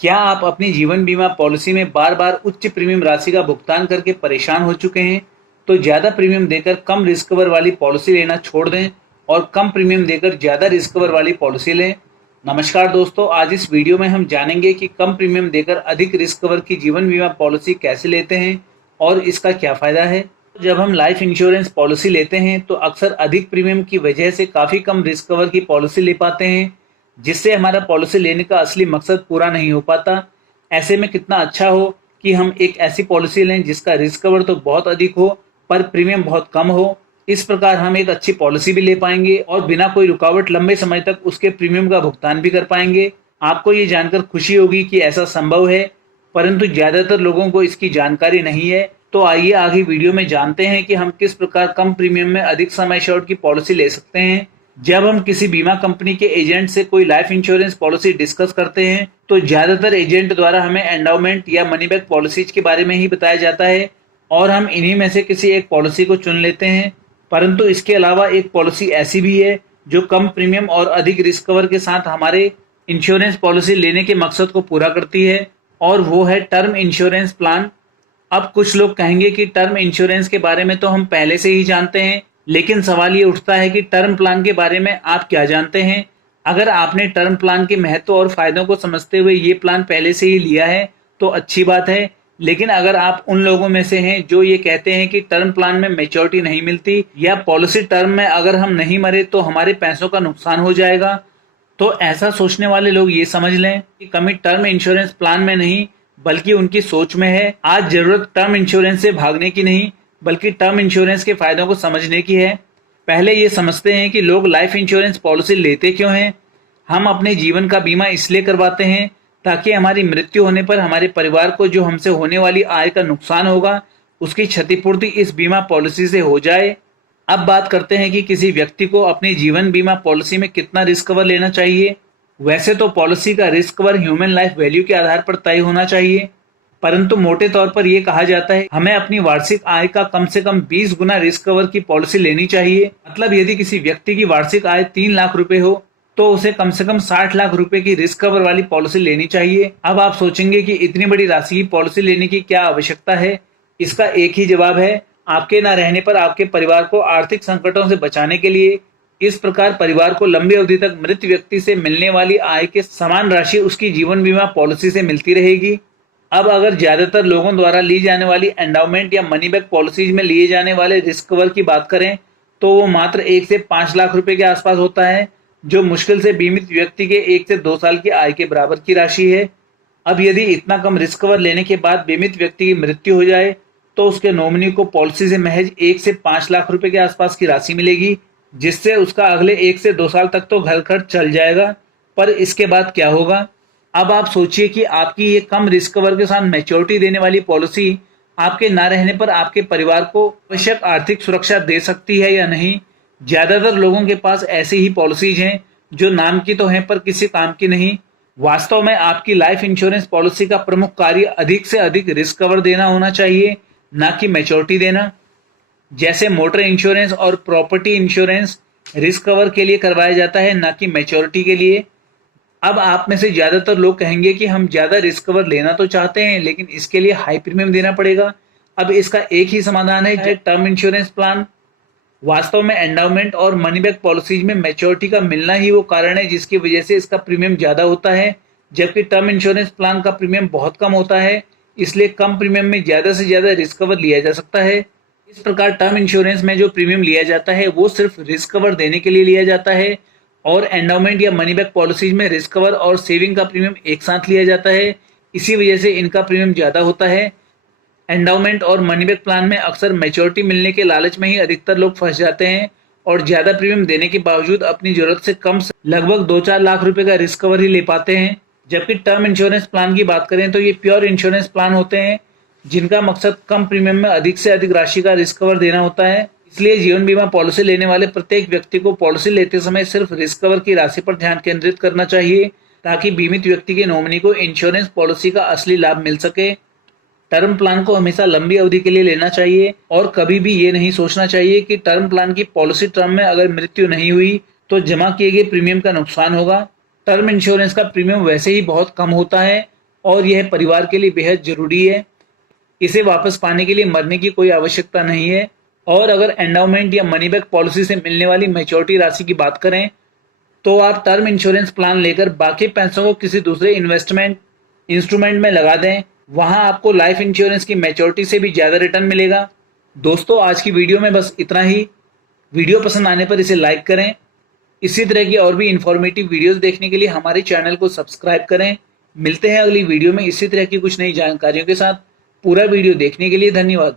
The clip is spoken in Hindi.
क्या आप अपनी जीवन बीमा पॉलिसी में बार बार उच्च प्रीमियम राशि का भुगतान करके परेशान हो चुके हैं? तो ज़्यादा प्रीमियम देकर कम रिस्क कवर वाली पॉलिसी लेना छोड़ दें और कम प्रीमियम देकर ज़्यादा रिस्क कवर वाली पॉलिसी लें। नमस्कार दोस्तों, आज इस वीडियो में हम जानेंगे कि कम प्रीमियम देकर अधिक रिस्क कवर की जीवन बीमा पॉलिसी कैसे लेते हैं और इसका क्या फ़ायदा है। जब हम लाइफ इंश्योरेंस पॉलिसी लेते हैं तो अक्सर अधिक प्रीमियम की वजह से काफ़ी कम रिस्क कवर की पॉलिसी ले पाते हैं, जिससे हमारा पॉलिसी लेने का असली मकसद पूरा नहीं हो पाता। ऐसे में कितना अच्छा हो कि हम एक ऐसी पॉलिसी लें जिसका रिस्क कवर तो बहुत अधिक हो पर प्रीमियम बहुत कम हो। इस प्रकार हम एक अच्छी पॉलिसी भी ले पाएंगे और बिना कोई रुकावट लंबे समय तक उसके प्रीमियम का भुगतान भी कर पाएंगे। आपको ये जानकर खुशी होगी कि ऐसा संभव है, परंतु ज़्यादातर लोगों को इसकी जानकारी नहीं है। तो आइए आगे वीडियो में जानते हैं कि हम किस प्रकार कम प्रीमियम में अधिक समय शॉर्ट की पॉलिसी ले सकते हैं। जब हम किसी बीमा कंपनी के एजेंट से कोई लाइफ इंश्योरेंस पॉलिसी डिस्कस करते हैं तो ज्यादातर एजेंट द्वारा हमें एंडाउमेंट या मनी बैक पॉलिसीज के बारे में ही बताया जाता है और हम इन्हीं में से किसी एक पॉलिसी को चुन लेते हैं। परंतु इसके अलावा एक पॉलिसी ऐसी भी है जो कम प्रीमियम और अधिक रिस्क कवर के साथ हमारे इंश्योरेंस पॉलिसी लेने के मकसद को पूरा करती है, और वो है टर्म इंश्योरेंस प्लान। अब कुछ लोग कहेंगे कि टर्म इंश्योरेंस के बारे में तो हम पहले से ही जानते हैं, लेकिन सवाल ये उठता है कि टर्म प्लान के बारे में आप क्या जानते हैं। अगर आपने टर्म प्लान के महत्व और फायदों को समझते हुए ये प्लान पहले से ही लिया है तो अच्छी बात है, लेकिन अगर आप उन लोगों में से हैं जो ये कहते हैं कि टर्म प्लान में मैच्योरिटी नहीं मिलती या पॉलिसी टर्म में अगर हम नहीं मरे तो हमारे पैसों का नुकसान हो जाएगा, तो ऐसा सोचने वाले लोग ये समझ लें कि कमी टर्म इंश्योरेंस प्लान में नहीं बल्कि उनकी सोच में है। आज जरूरत टर्म इंश्योरेंस से भागने की नहीं बल्कि टर्म इंश्योरेंस के फायदों को समझने की है। पहले ये समझते हैं कि लोग लाइफ इंश्योरेंस पॉलिसी लेते क्यों हैं। हम अपने जीवन का बीमा इसलिए करवाते हैं ताकि हमारी मृत्यु होने पर हमारे परिवार को जो हमसे होने वाली आय का नुकसान होगा उसकी क्षतिपूर्ति इस बीमा पॉलिसी से हो जाए। अब बात करते हैं कि किसी व्यक्ति को अपनी जीवन बीमा पॉलिसी में कितना रिस्क कवर लेना चाहिए। वैसे तो पॉलिसी का risk cover human life value के आधार पर तय होना चाहिए, परंतु मोटे तौर पर यह कहा जाता है हमें अपनी वार्षिक आय का कम से कम 20 गुना रिस्क कवर की पॉलिसी लेनी चाहिए। मतलब यदि किसी व्यक्ति की वार्षिक आय 3 लाख रुपए हो तो उसे कम से कम 60 लाख रुपए की रिस्क कवर वाली पॉलिसी लेनी चाहिए। अब आप सोचेंगे कि इतनी बड़ी राशि की पॉलिसी लेने की क्या आवश्यकता है। इसका एक ही जवाब है, आपके न रहने पर आपके परिवार को आर्थिक संकटों से बचाने के लिए। इस प्रकार परिवार को लंबी अवधि तक मृत व्यक्ति से मिलने वाली आय के समान राशि उसकी जीवन बीमा पॉलिसी से मिलती रहेगी। अब अगर ज्यादातर लोगों द्वारा ली जाने वाली एंडाउमेंट या मनी बैक पॉलिसीज में लिए जाने वाले रिस्क कवर की बात करें तो वो मात्र 1 से 5 लाख रुपए के आसपास होता है, जो मुश्किल से बीमित व्यक्ति के 1 से 2 साल की आय के बराबर की राशि है। अब यदि इतना कम रिस्क कवर लेने के बाद बीमित व्यक्ति की मृत्यु हो जाए तो उसके नॉमिनी को पॉलिसी से महज 1 से 5 लाख रुपए के आसपास की राशि मिलेगी, जिससे उसका अगले 1 से 2 साल तक तो घर खर्च चल जाएगा। पर इसके बाद क्या होगा। अब आप सोचिए कि आपकी ये कम रिस्क कवर के साथ मैच्योरिटी देने वाली पॉलिसी आपके ना रहने पर आपके परिवार को आवश्यक आर्थिक सुरक्षा दे सकती है या नहीं। ज्यादातर लोगों के पास ऐसी ही पॉलिसीज हैं जो नाम की तो हैं पर किसी काम की नहीं। वास्तव में आपकी लाइफ इंश्योरेंस पॉलिसी का प्रमुख कार्य अधिक से अधिक रिस्क कवर देना होना चाहिए, ना कि मैच्योरिटी देना। जैसे मोटर इंश्योरेंस और प्रॉपर्टी इंश्योरेंस रिस्क कवर के लिए करवाया जाता है, ना कि मैच्योरिटी के लिए। अब आप में से ज्यादातर लोग कहेंगे कि हम ज्यादा रिस्क कवर लेना तो चाहते हैं लेकिन इसके लिए हाई प्रीमियम देना पड़ेगा। अब इसका एक ही समाधान है, टर्म इंश्योरेंस प्लान। वास्तव में एंडाउमेंट और मनी बैक पॉलिसीज में मैच्योरिटी का मिलना ही वो कारण है जिसकी वजह से इसका प्रीमियम ज्यादा होता है, जबकि टर्म इंश्योरेंस प्लान का प्रीमियम बहुत कम होता है। इसलिए कम प्रीमियम में ज्यादा से ज्यादा रिस्क कवर लिया जा सकता है। इस प्रकार टर्म इंश्योरेंस में जो प्रीमियम लिया जाता है वो सिर्फ रिस्क कवर देने के लिए लिया जाता है, और एंडाउमेंट या मनी बैक पॉलिसीज में रिस्क कवर और सेविंग का प्रीमियम एक साथ लिया जाता है। इसी वजह से इनका प्रीमियम ज्यादा होता है। एंडाउमेंट और मनी बैक प्लान में अक्सर मैच्योरिटी मिलने के लालच में ही अधिकतर लोग फंस जाते हैं और ज्यादा प्रीमियम देने के बावजूद अपनी जरूरत से कम लगभग 2-4 लाख रुपए का रिस्क कवर ही ले पाते हैं। जबकि टर्म इंश्योरेंस प्लान की बात करें तो ये प्योर इंश्योरेंस प्लान होते हैं जिनका मकसद कम प्रीमियम में अधिक से अधिक राशि का रिस्क कवर देना होता है। इसलिए जीवन बीमा पॉलिसी लेने वाले प्रत्येक व्यक्ति को पॉलिसी लेते समय सिर्फ रिस्क कवर की राशि पर ध्यान केंद्रित करना चाहिए ताकि बीमित व्यक्ति के नॉमिनी को इंश्योरेंस पॉलिसी का असली लाभ मिल सके। टर्म प्लान को हमेशा लंबी अवधि के लिए लेना चाहिए और कभी भी ये नहीं सोचना चाहिए कि टर्म प्लान की पॉलिसी टर्म में अगर मृत्यु नहीं हुई तो जमा किए गए प्रीमियम का नुकसान होगा। टर्म इंश्योरेंस का प्रीमियम वैसे ही बहुत कम होता है और यह परिवार के लिए बेहद जरूरी है। इसे वापस पाने के लिए मरने की कोई आवश्यकता नहीं है। और अगर एंडाउमेंट या मनी बैक पॉलिसी से मिलने वाली मैच्योरिटी राशि की बात करें तो आप टर्म इंश्योरेंस प्लान लेकर बाकी पैसों को किसी दूसरे इन्वेस्टमेंट इंस्ट्रूमेंट में लगा दें। वहां आपको लाइफ इंश्योरेंस की मैच्योरिटी से भी ज्यादा रिटर्न मिलेगा। दोस्तों, आज की वीडियो में बस इतना ही। वीडियो पसंद आने पर इसे लाइक करें। इसी तरह की और भी इंफॉर्मेटिव वीडियोस देखने के लिए हमारे चैनल को सब्सक्राइब करें। मिलते हैं अगली वीडियो में इसी तरह की कुछ नई जानकारियों के साथ। पूरा वीडियो देखने के लिए धन्यवाद।